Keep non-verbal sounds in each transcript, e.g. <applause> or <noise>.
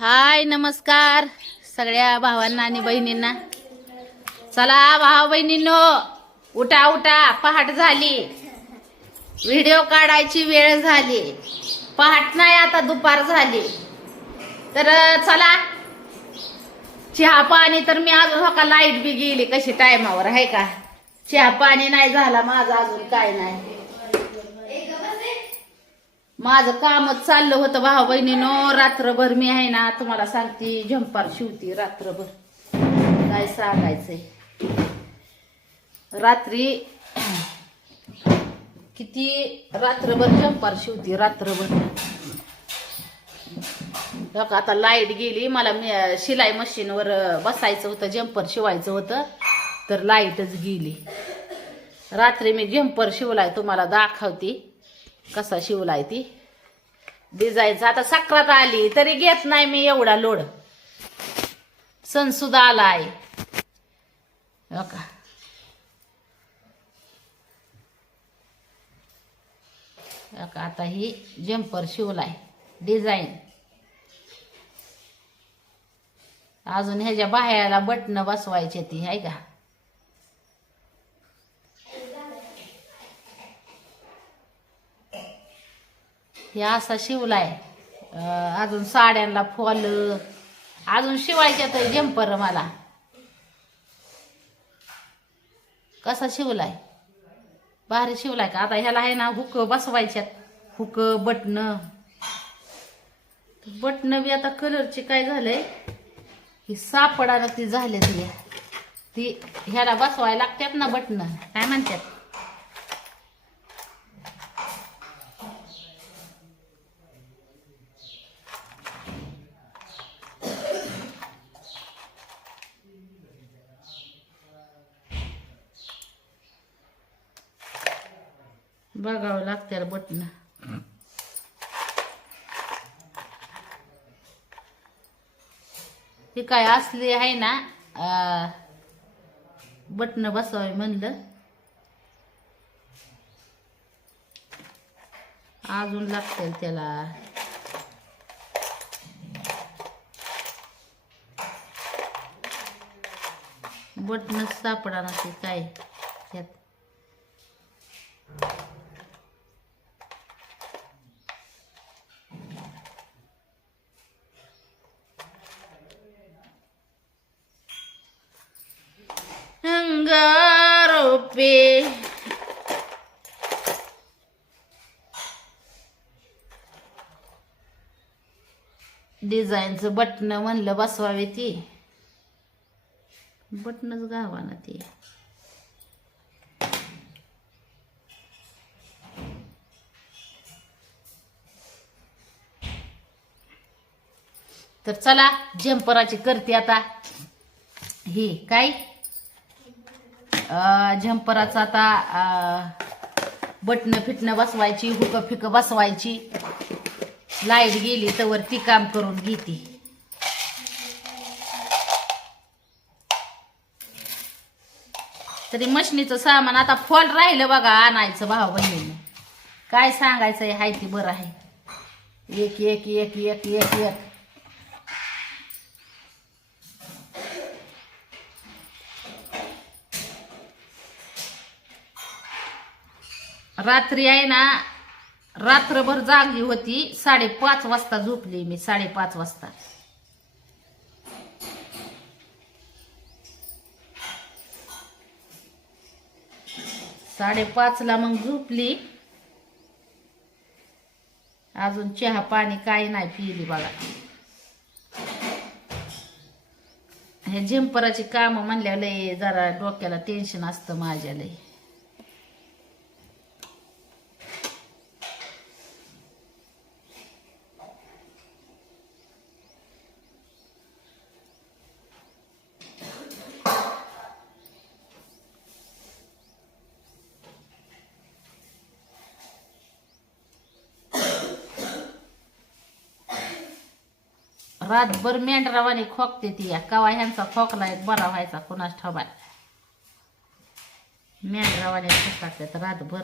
हाय नमस्कार सगळ्या भावांना आणि बहिणींना. चला भाव बहिणींनो उठा उठा पहाट झाली. व्हिडिओ काढायची वेळ झाली. पहाट नाही आता दुपार झाली. तर चला. चहा पाणी तर मी अजून हो का लाइट बी गेली कशी टायमावर आहे का? चहा पाणी नाही झाला माझा अजून काय नाही. माझं कामच चाललं होतं भाऊ बहिणीनो. रात्रभर मी आहे ना तुम्हाला सांगते झंपार शिवती रात्रभर. काय सांगायचंय? रात्री <clears throat> किती? रात्रभर झंपार शिवती रात्रभर. बघ आता लाइट गेली. मला मी शिलाई मशीनवर बसायचं होतं जम्पर शिवायचं होतं तर लाईटच गेली. रात्री मी जम्पर शिवलाय तुम्हाला दाखवते. कसा शिवलाय ती? डिझाईनचा आता सक्रात आली तरी घेत नाही मी एवढा लोड. सण सुद्धा आलाय. हो हो का? आता ही जम्पर शिवलाय डिझाईन. अजून ह्याच्या बाहेरला बटन बसवायचे ती आहे का? हे असा शिवलाय. अजून साड्यांना फॉल अजून शिवायच्या तर जम्पर मला. कसा शिवलाय? भारी शिवलाय का? आता ह्याला आहे ना हुक बसवायच्यात. Hook button. बटन बी आता कलरचे काय झालंय? ही सापडानं ती झाले ती ती ह्याला बसवायला लागतात ना बटन. काय म्हणतात? बघावं लागतात बटन ती काय असली आहे ना बटन बसवाय म्हणलं. अजून लागतील त्याला. बटनच सापडा ना ते काय त्यात डिझाईनचं बटन म्हणलं बसवावे ती. बटनच गावा ना ती. तर चला झंपराची करते आता. ही काय? अं, झंपराचं आता बटणं फिटणं बसवायची हुक फिकं बसवायची. लाइट गेली तर ती काम करून घेते. तरी मशनीचं सामान आता फॉल राहिलं बघा आणायचं भाऊ बहिणीने. काय सांगायचं हाय ती बरं आहे. एक एक एक एक एक एक. रात्री आहे ना रात्रभर जागी होती. साडेपाच वाजता झोपली मी. साडेपाच वाजता. साडेपाचला मग झोपली. अजून चहा पाणी काही नाही पिली बघा हे झेंपराची कामं म्हणल्या लय जरा डोक्याला टेन्शन असतं माझ्या लय. रातभर मेंढरावाने खोकते ती. या कवा ह्यांचा खोकला एक बरा व्हायचा कोणास ठबाय मेंढरावाने खोकतात रातभर.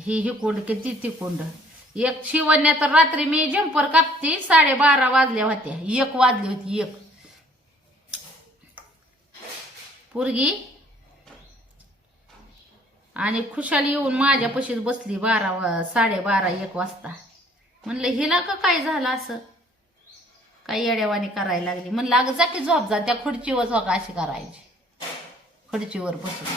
ही ही कोंड किती ती कोंड. एक शिवण्या तर रात्री मी जंपर कापते साडेबारा वाजल्या होत्या एक वाजली होती एक. पोरगी आणि खुशाल येऊन माझ्यापाशीच बसली बारा वा साडेबारा एक वाजता. म्हणलं हिला का काय झालं असं? काय येड्यावानी करायला लागली? म्हणलं अगं जा की झोप जा त्या खुर्चीवर झोप अशी करायची. खुर्चीवर बसून.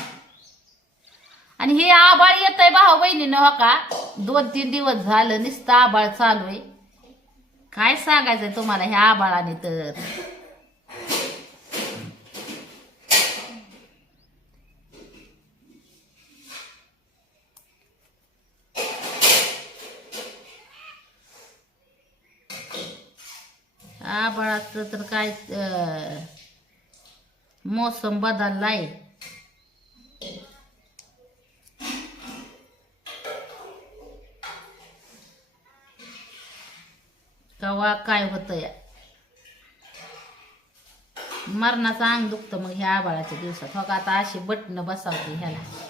आणि हे आबाळ येत आहे भाऊ बहिणीनं हो का? दोन तीन दिवस झालं नुसतं आबाळ चालू आहे. काय सांगायचं तुम्हाला ह्या आबाळाने तर? आबाळाचं तर काय अं, मोसम बदललाय. कवा काय होतं या मरणाचं अंग दुखतं मग ह्या आबाळाच्या दिवसात. हो का आता अशी बटणं बसावते ह्याला.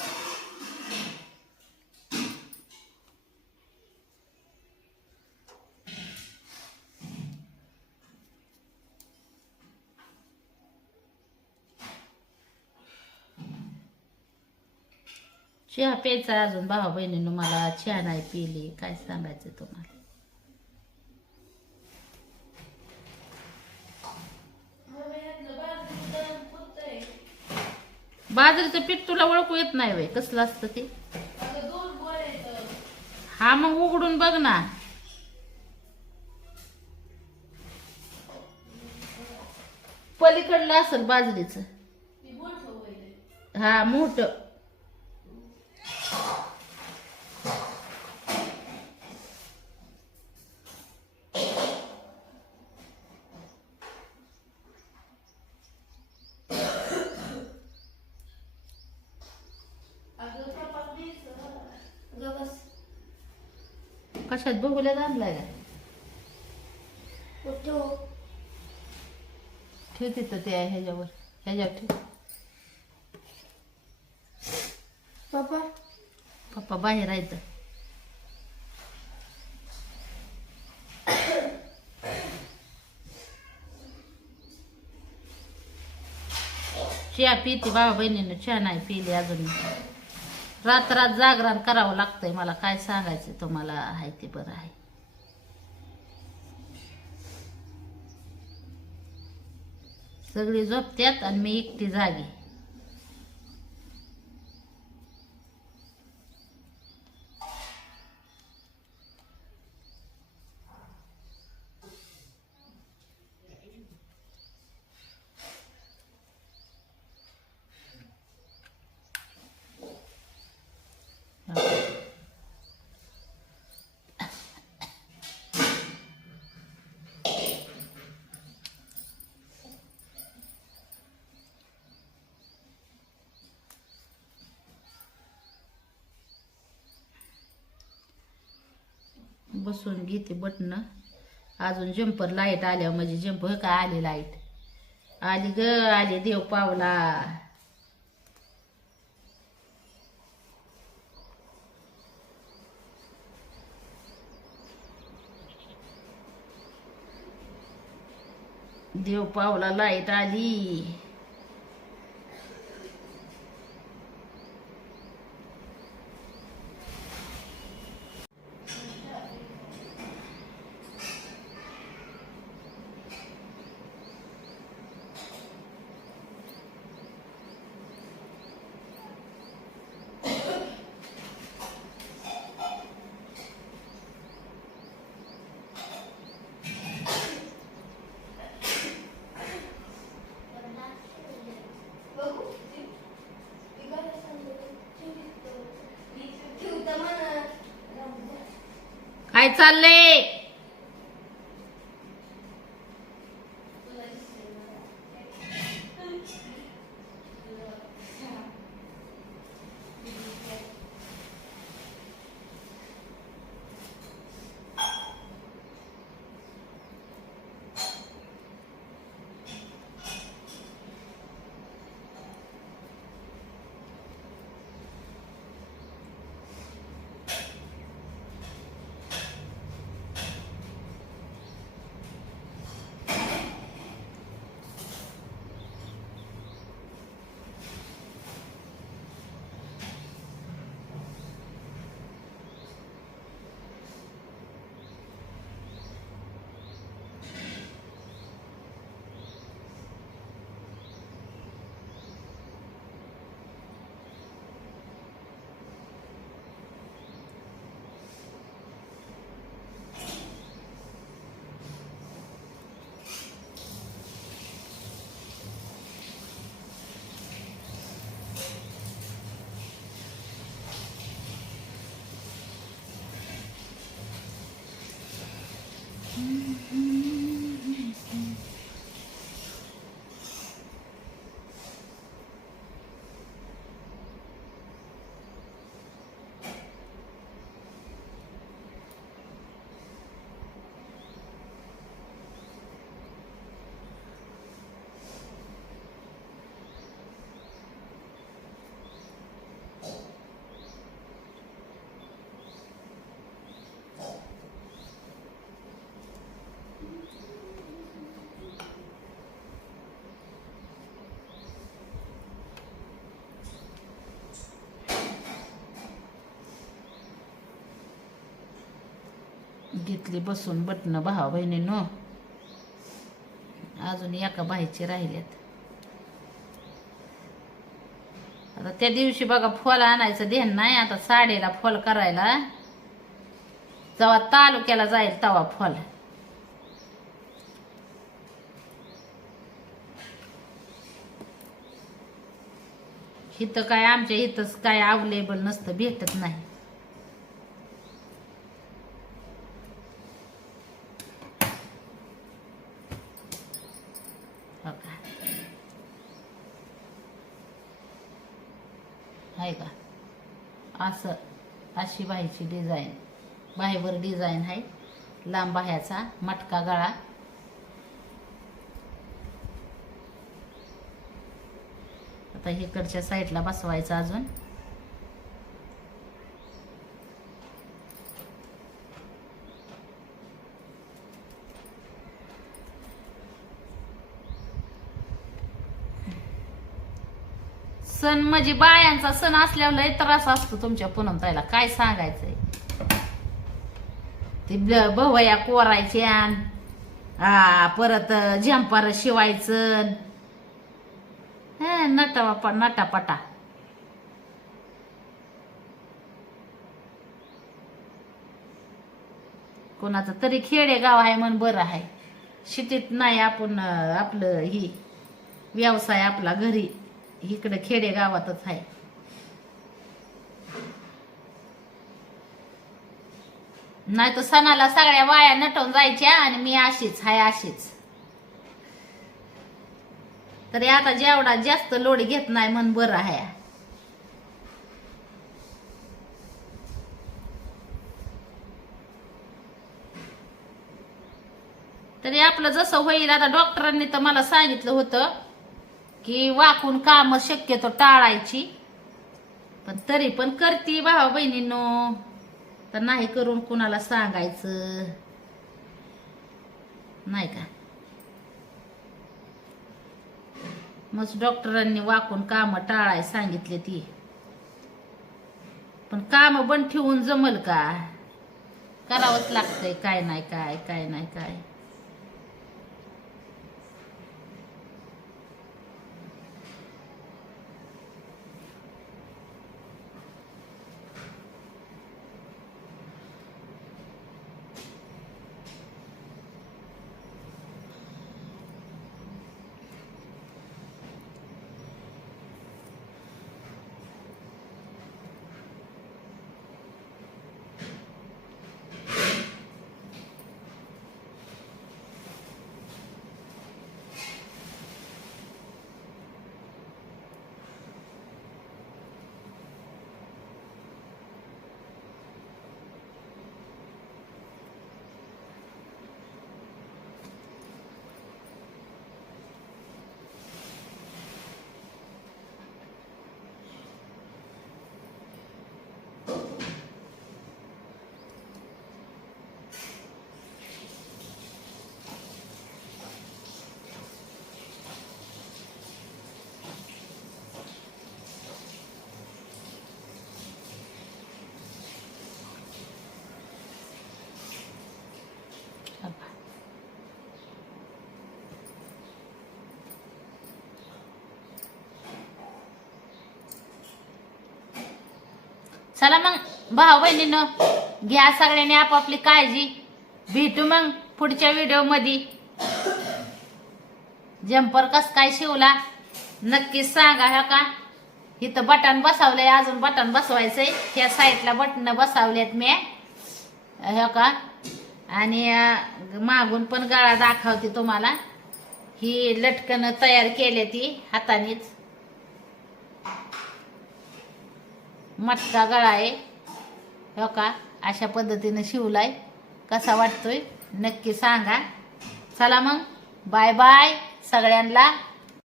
चहा प्यायचा अजून भावा बहिणीनं मला चहा नाही पिली काय सांगायचं तुम्हाला? बाजरीचं पीठ तुला ओळखू येत नाही वय कसलं असतं ते? हा मग उघडून बघ ना. पलीकडलं असेल बाजरीचं. हा मोठं. कशात बघूला आणलाय का? ठेव तिथं ते आहे ह्याच्यावर. ह्याच्यावर ठेव. पप्पा. पप्पा बाहेर आहेत. चहा पिते बाबा बहिणीनं. चहा नाही पिली अजून. रात रात जागरण करावं लागतंय मला. काय सांगायचं तुम्हाला? आहे ते बरं आहे. सगळी झोपत्यात आणि मी एकटी जागी. बसून घेते बटन अजून जम्पर लाइट आल्यावर म्हणजे जम्पर काय आली लाइट आली ग आली देव पावला. देव पावला लाइट आली. काय घेतली बसून बटणं भावा बहिणीनो. अजून एका बाईचे राहिलेत आता त्या दिवशी बघा फॉल आणायचं ध्यान नाही आता साडीला फॉल करायला. जेव्हा तालुक्याला जाईल तवा फॉल. इथं काय आमच्या इथंच काय अवेलेबल नसतं भेटत नाही हो का आहे का? असं अशी बाहीची डिझाईन बाहेवर डिझाईन आहे. लांब बाह्याचा मटका गळा. आता इकडच्या साईडला बसवायचं अजून. सण म्हणजे बायांचा सण असल्यावर लय त्रास असतो तुमच्या पुनम ताईला काय सांगायचंय? ते भवया कोरायच्या हा परत झंपार शिवायचं. हं, नटा नटापटा. कोणाचं तरी खेडेगाव आहे म्हणून बरं आहे. शेतीत नाही आपण आपलं ही व्यवसाय आपला घरी. इकडं खेडेगावातच आहे. नाही तर सणाला सगळ्या वाया नटवून जायच्या आणि मी अशीच हाय अशीच. तरी आता जेवढा जास्त लोड घेत नाही मन बरं आहे. तरी आपलं जसं होईल आता डॉक्टरांनी तर मला सांगितलं होतं की वाकून काम शक्यतो टाळायची. पण तरी पण करती भावा बहिणींनो. तर नाही करून कुणाला सांगायचं. नाही का? मग डॉक्टरांनी वाकून कामं टाळाय सांगितले ती. पण काम बंद ठेवून जमल का? करावंच लागतंय. काय नाही काय काय नाही काय. चला मग भाऊ बहिणीनं घ्या सगळ्यांनी आपापली काळजी. भेटू मग पुढच्या व्हिडिओमध्ये जम्पर कस काय शिवला नक्कीच सांगा हा का? इथं बटन बसवलंय अजून बटन बसवायचंय. ह्या साईडला बटन बसवल्यात मी. हो का? आणि मागून पण गळा दाखवते तुम्हाला. ही लटकन तयार केली ती हातानेच. मटका गळा आहे. हो का? अशा पद्धतीनं शिवलाय. कसा वाटतोय? नक्की सांगा. चला मग. बाय बाय सगळ्यांना.